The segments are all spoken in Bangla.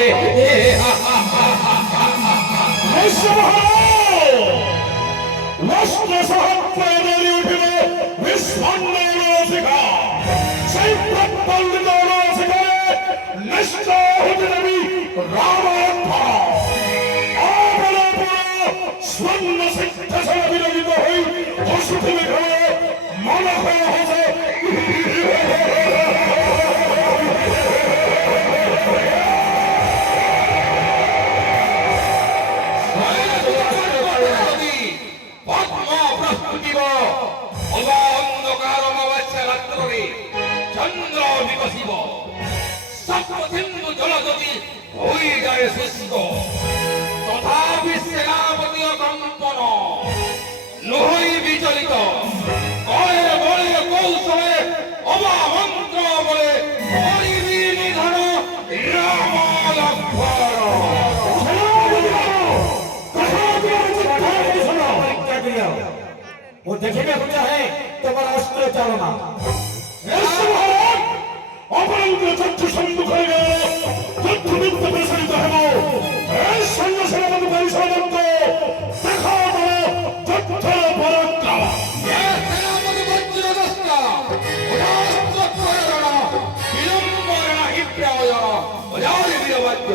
হবে। সেই প্রত্যল্লিত নিষ্ঠ হতে যাবি স্বর্ণ শিক্ষা বিরোধিত হই অসুখী ঘরে মনে হয়ে হয়েছে চন্দ্র বিকশিব সপ্তসিন্ধু জল যদি হয়ে যায় শুষ্ক, তথাপি সেনাপতি কম্পন নহই বিচলিত। কয়ে বলে কৌশলে অবামন্ত্র বলে করিবি নিধন রাম লক্ষ্মণ। वो देखने को चाहे तो बड़ा अस्त्र चालना অপরাঙ্গ চক্ষু সম্মুখ হয়ে গেল চক্ষু বৃত্ত প্রসারিত হব এই সৈন্য সেনাপতি পরিষদন্ত দেখা যুদ্ধের পরাক্রম সেনাপতি বজ্রদস্তা উদাস্ত প্রয়োজন বিলম্বন নাহি প্রয়োজন অজায় বীরবাদ্য।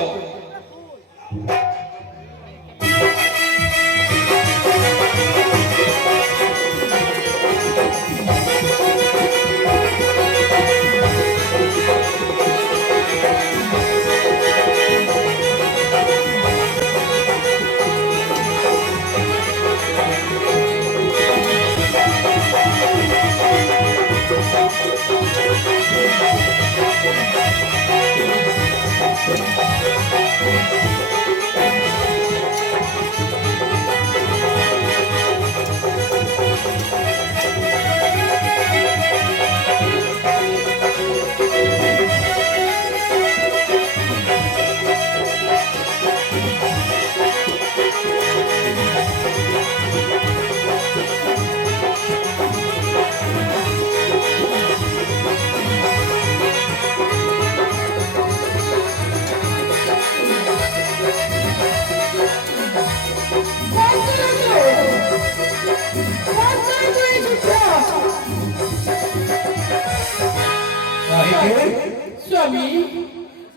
स्वामी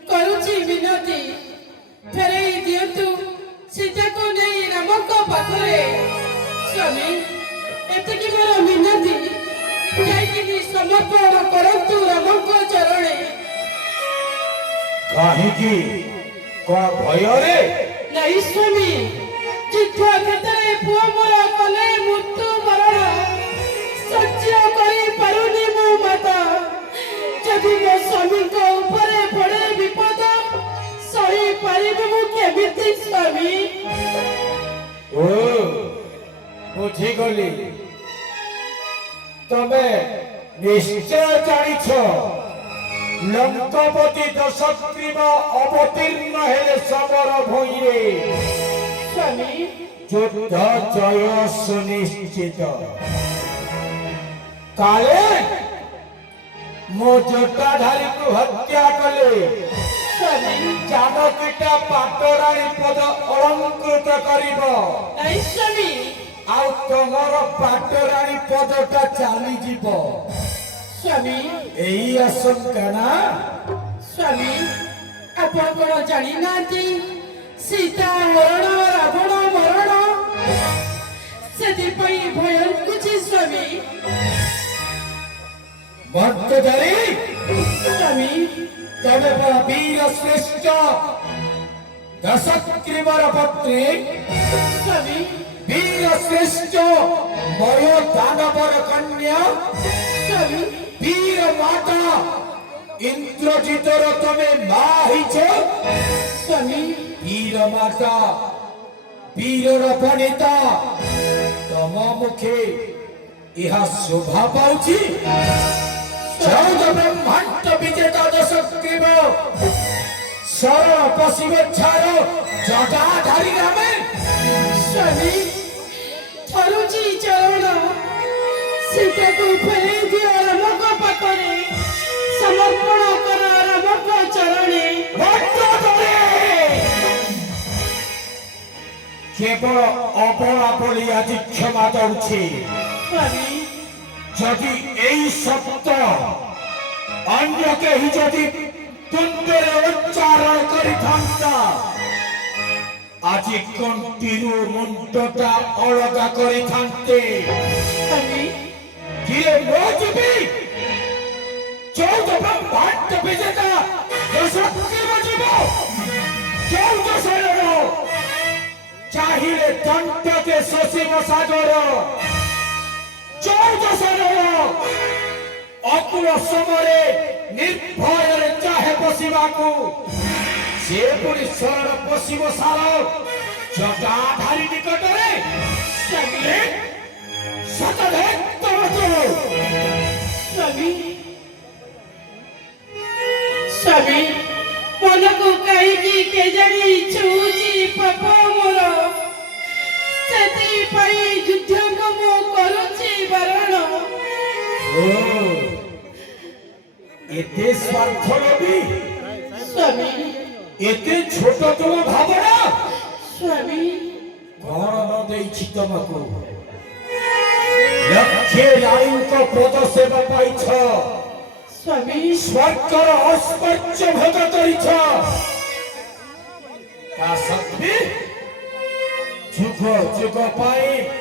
करुची विनती फेरई दियंतु सीता को नहीं राम को पाखरे। स्वामी एतकी मोर विनती जाइकिनी समर्पण करंतु राम को चरणे। काहेकि को भय रे नहीं स्वामी युद्ध क्षेत्र पुआ मोर कले मृत्यु मरण सह्य करि पारुनी मो माता। जदि मो स्वामी को ऊपर पड़े विपद सही पारिबे मु केमिति स्वामी। ओ बुझी गली तबे निश्चय जानिछ लंकापति दशग्रीव अवतीर्ण हेले समर भूइरे स्वामी युद्ध जय सुनिश्चित। काले मो जटाधारी को हत्या कले स्वामी जानकीटा पाटराणी पद अलंकृत करिब नहीं स्वामी आउ तमर पाटराणी पदटा चाली जीव स्वामी एई आशंका ना स्वामी आपण कोन जानि नाती सीता मरण रावण मरण सेति पई भय कुछि स्वामी। भक्तधारी स्वामी तबे वीर श्रेष्ठ दशग्रीवर पत्नी स्वामी वीर श्रेष्ठ मय दानवर कन्या स्वामी वीर माता इंद्रजितर तमे माहिछ स्वामी वीर माता वीर वनिता तम मुखे यह शोभा पाउछि। चौद ब्रह्मांड विजेता दशग्रीव शरण पशिवे छार जटाधारी रामे स्वामी थरुची चरण सीता को फेरे दियो राम को पाखरे समर्पण कर राम को चरणे। भक्तधारी কেবল অপরা বলি আজ ক্ষমা দৌছি স্বামী যদি এই শব্দ অন্য কেহি যদি তুণ্ডরে উচ্চারণ করিথান্তা আজি কণ্ঠিরু মুন্ডটা অলগা করিথান্তে স্বামী কিরে মজবি চৌদ ব্রহ্মাণ্ড বিজেতা যশস্বী জীব চৌদ শরীর চাহিলে দণ্ডকে শশীব সাগর চৌদ শরীর অকুল সমরে ନିର୍ଭୟରେ ଚାହେ ବସିବାକୁ ସେ ପୁଣି ସରଳ ବସିବ ସାର ଜଟାଧାରୀ ନିକଟରେ ସ୍ୱାମୀ ସ୍ୱାମୀ ମନକୁ କାହିଁକି କେଜାଣି ଛୁଉଛି ପାପ ମୋର ସେଥିପାଇଁ ଯୁଦ୍ଧକୁ ମୁଁ କରୁଛି ବାରଣ ଏତେ ସ୍ୱାର୍ଥ ଲୋଭୀ ସ୍ୱାମୀ ଏତେ ଛୋଟ ତୁମ ଭାବନା ସ୍ୱାମୀ କଣ ନ ଦେଇଛି ତମକୁ ଲକ୍ଷେ ରାଣୀଙ୍କ ପଦ ସେବା ପାଇଛ ସ୍ୱାମୀ ସ୍ୱର୍ଗର ଐଶ୍ୱର୍ଯ୍ୟ ଭୋଗ କରିଛ ତା ସତ୍ତ୍ୱେ ଯୁଗ ଯୁଗ ପାଇଁ